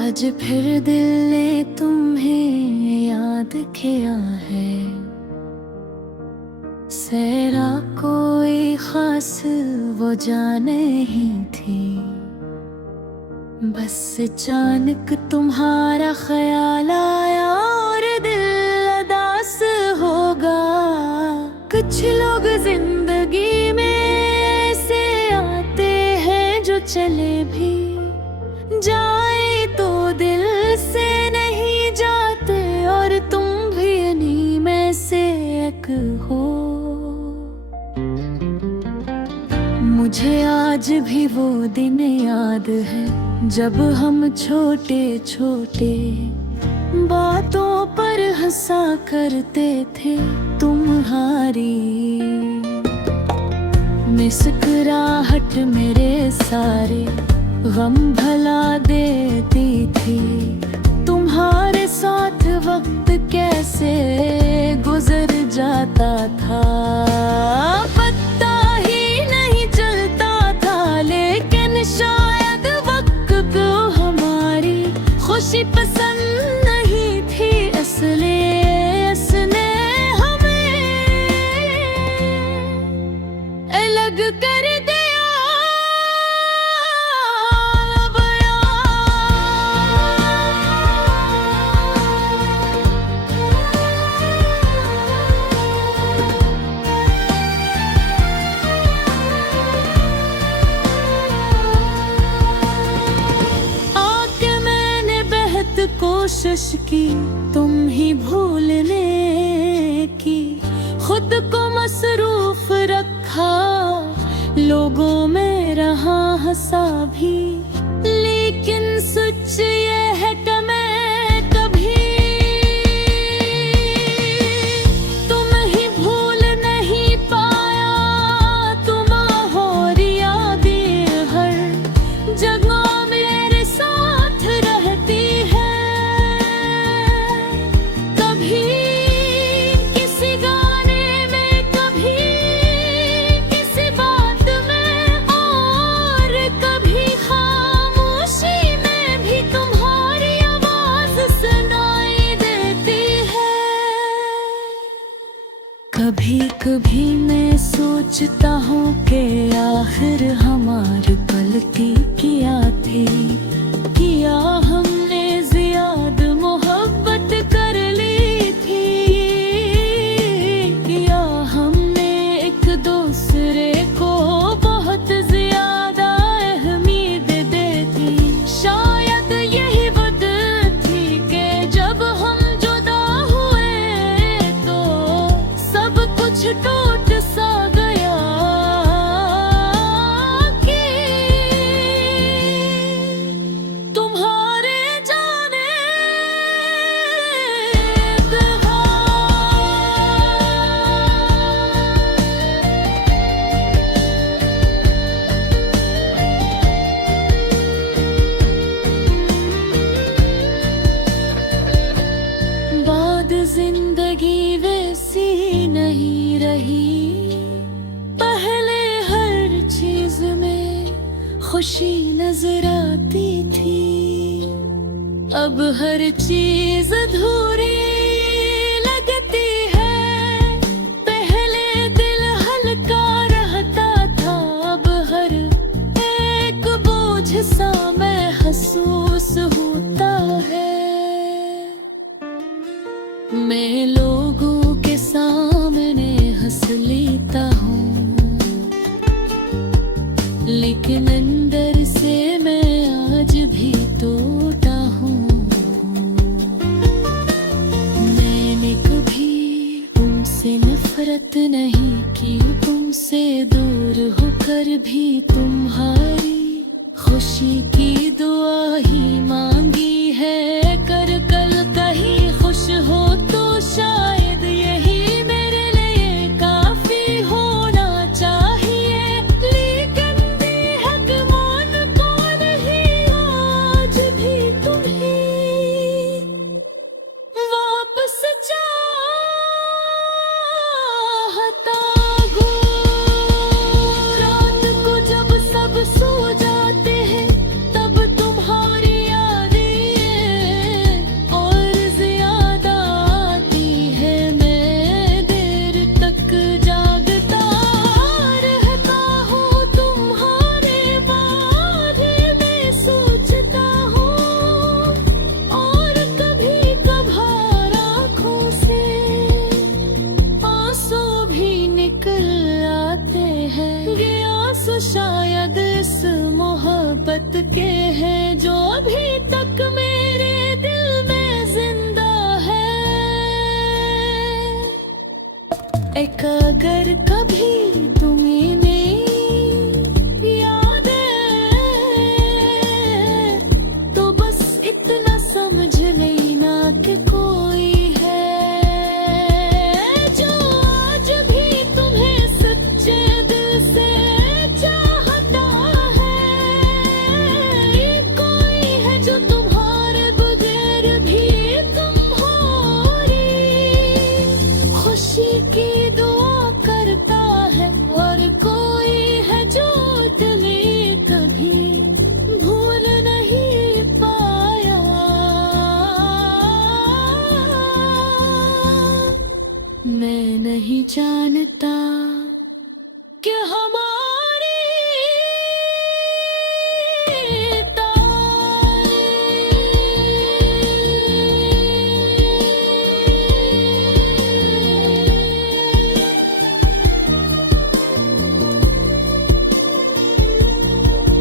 आज फिर दिल ने तुम्हें याद किया है। सहरा कोई खास वो जान नहीं थी, बस अचानक तुम्हारा ख्याल आया और दिल उदास होगा। कुछ लोग जिंदगी में ऐसे आते हैं जो चले भी जाए तो दिल से नहीं जाते, और तुम भी इन्हीं में से एक हो। मुझे आज भी वो दिन याद है जब हम छोटे छोटे बातों पर हंसा करते थे। तुम्हारी मुस्कुराहट मेरे सारे गम भुला देती थी। तुम्हारे साथ वक्त कैसे गुजर जाता था पता ही नहीं चलता था। लेकिन शायद वक्त को हमारी खुशी पसंद नहीं थी, इसलिए इसने हमें अलग कर दिया। कोशिश की तुम ही भूलने की, खुद को मसरूफ रखा, लोगों में रहा हंसा भी। लेकिन सच ये है कि मैं कभी तुम ही भूल नहीं पाया। तुम और यादें हर जगह मेरे साथ रहती है। कभी कभी मैं सोचता हूँ कि आखिर हमारे पल की किया थी, किया हमने ज़्यादा मोहब्बत कर ली थी, किया हमने एक दूसरे को बहुत ज़्यादा अहमियत दे दी। शायद यही वजह थी कि जब हम जुदा हुए तो सब कुछ टूट सा गया कि तुम्हारे जाने बाद जिंदगी वैसी नहीं रही। पहले हर चीज में खुशी नजर आती थी, अब हर चीज अधूरी लगती है। पहले दिल हल्का रहता था, अब हर एक बोझ सा महसूस होता है। मैं लोगों के सामने हंस लेता हूँ, लेकिन अंदर से मैं आज भी टूटा हूँ। मैंने कभी तुमसे नफरत नहीं की, तुमसे दूर होकर भी तुम्हारी खुशी की दुआ ही मांगी है। कर कल कहीं खुश हो तो शायद यही मेरे लिए काफी होना चाहिए। लेकिन बेहक एक अगर कभी तुम्हें मेरी याद तो बस इतना समझ लेना कि कोई है जो आज भी तुम्हें सच्चे दिल से चाहता है। कोई है जो तुम्हारे बगैर भी कम हो रही खुशी की दुआ करता है। और कोई है जो दिले कभी भूल नहीं पाया। मैं नहीं जानता कि हमारी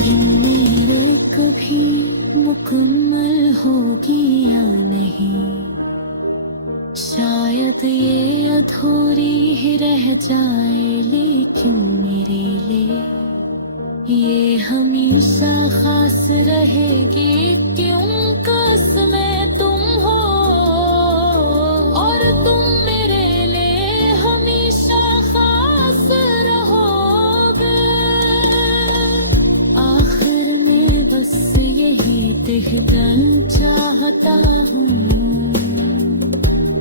मेरे कभी मुकम्मल होगी या नहीं, शायद ये अधूरी ही रह जाए, लेकिन मेरे लिए ये हमेशा खास रहेगी क्यों कसमें तुम हो और तुम मेरे लिए हमेशा खास रहोगे। आखिर में बस यही दिल चाहता हूँ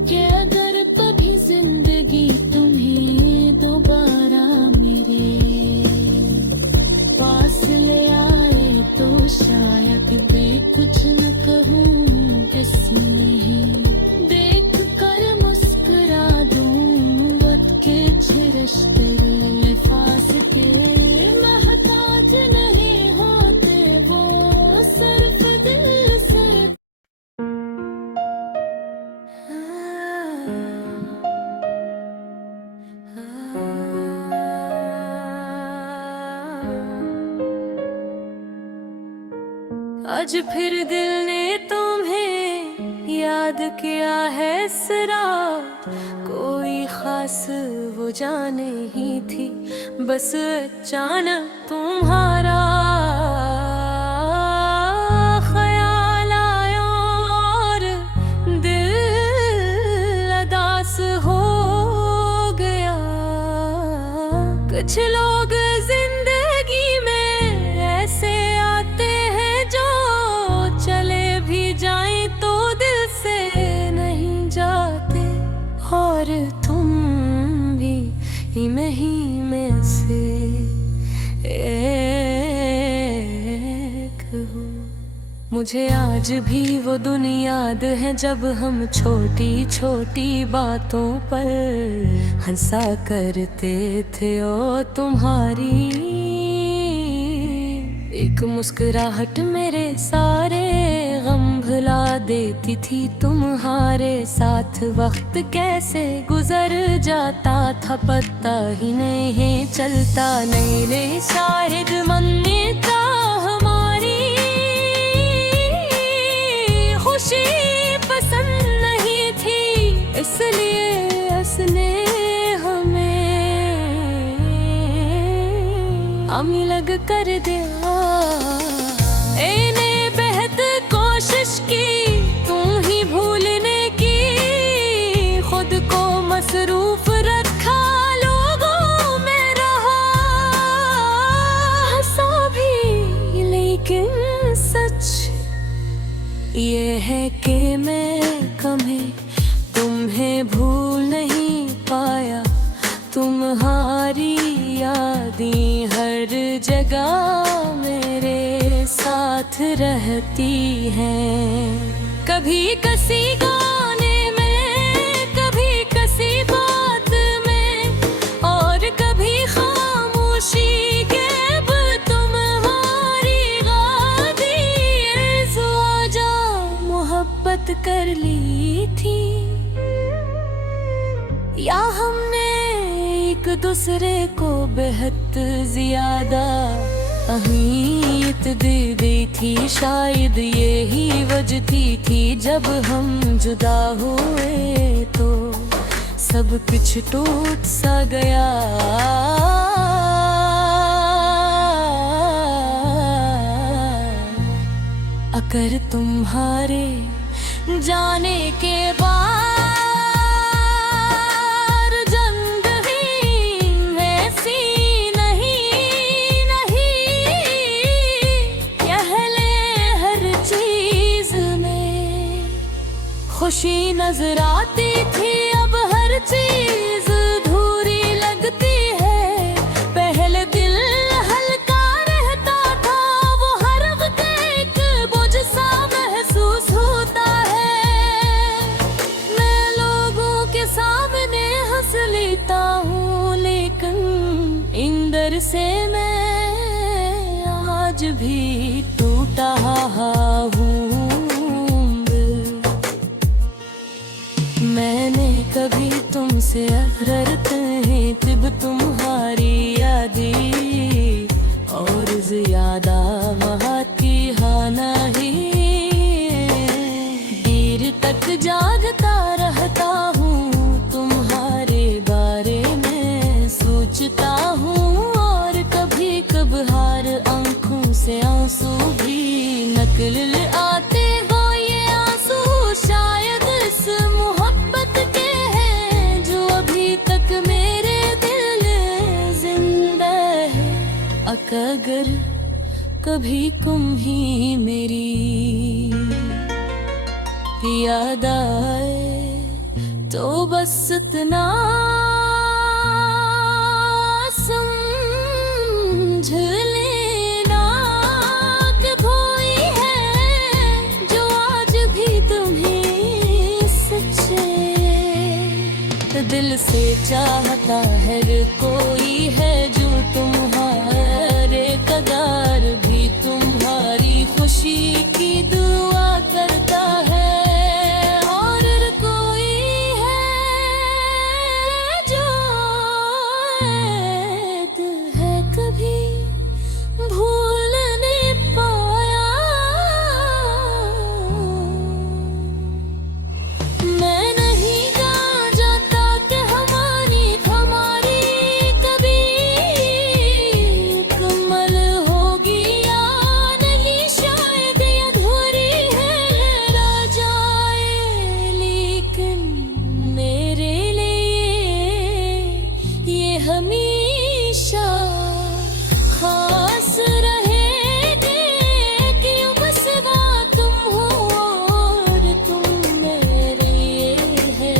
कि अगर कभी जिंदगी तुम्हें दोबारा मेरे पास ले आए तो शायद भी कुछ न कहूँ इसमें ही देख कर मुस्कुरा दूँ। वक्त के छिरछते लिफास के महताज नहीं होते वो सिर्फ दिल से। आज फिर दिल ने तुम्हें याद किया है सरा, कोई खास वो जाने ही थी, बस अचानक तुम्हारा ख्याल आया और दिल अदास हो गया। कुछ लोग जिंदगी में ऐसे आते हैं जो चले भी जाएं तो दिल से नहीं जाते, और तुम भी इन्हीं में से एक हो। मुझे आज भी वो दिन याद है जब हम छोटी छोटी बातों पर हंसा करते थे। ओ तुम्हारी एक मुस्कुराहट मेरे सारे गम भुला देती थी। तुम्हारे साथ वक्त कैसे गुजर जाता था पता ही नहीं चलता। नैने शायद मन्नता हमारी खुशी पसंद नहीं थी, इसलिए उसने हमें लग कर दिया। इन्हें बेहद कोशिश की तुम ही भूलने की, खुद को मसरूफ रखा लोगों में रहा। हंसा भी लेकिन सच ये है कि मैं कभी तुम्हें भूल नहीं पाया। तुम्हारी यादें हर जगह मेरे साथ रहती हैं, कभी किसी गाने में, कभी किसी बात में, और कभी खामोशी के तुम्हारी गादी ज़्वाजा मोहब्बत कर ली थी। या हमने एक दूसरे को बेहद ज्यादा अहमियत दे दी थी। शायद यही वजह थी जब हम जुदा हुए तो सब कुछ टूट सा गया। अगर तुम्हारे जाने के बाद जंग ही ऐसी नहीं पहले हर चीज में खुशी नजर आती थी, अब हर चीज अधूरी लगती है। पहले दिल हल्का रहता था, वो हर वक्त एक बोझ सा महसूस होता है। मैं लोगों के सामने हंस लेता हूँ, लेकिन अंदर से मैं आज भी टूटा हूँ। मैंने कभी तुमसे अखरत है, तब तुम्हारी यादें और ज्यादा महती हाना ही। देर तक जागता रहता हूँ, तुम्हारे बारे में सोचता हूँ, और कभी कभार आंखों से आंसू भी निकल आते हो। ये आंसू शायद इस मोहब्बत के हैं जो अभी तक मेरे दिल जिंदा है। अगर कभी तुम ही मेरी याद आए तो बस इतना समझ लेना कि कोई है जो आज भी तुम्हें सच्चे दिल से चाहता है। कोई है जो तुम्हारे कदर भी तुम्हारी खुशी की दुआ करता है। और कोई है जो ऐद है कभी भूल नहीं पाया। मैं नहीं जाता कि हमारी कभी कमल होगी या नहीं, शायद अधूरी है रह जाए, लेकिन मेरे लिए ये हमेशा खास रहेगी। क्यों बस तुम हो और तुम मेरे है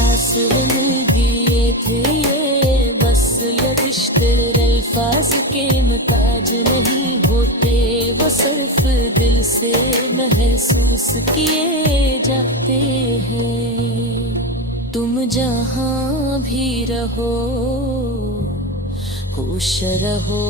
आसिर मिल गए थे ये, बस लगिश्ते अल्फाज के मुताज नहीं होते, वो सिर्फ दिल से महसूस किए जाते हैं। तुम जहाँ भी रहो खुश रहो।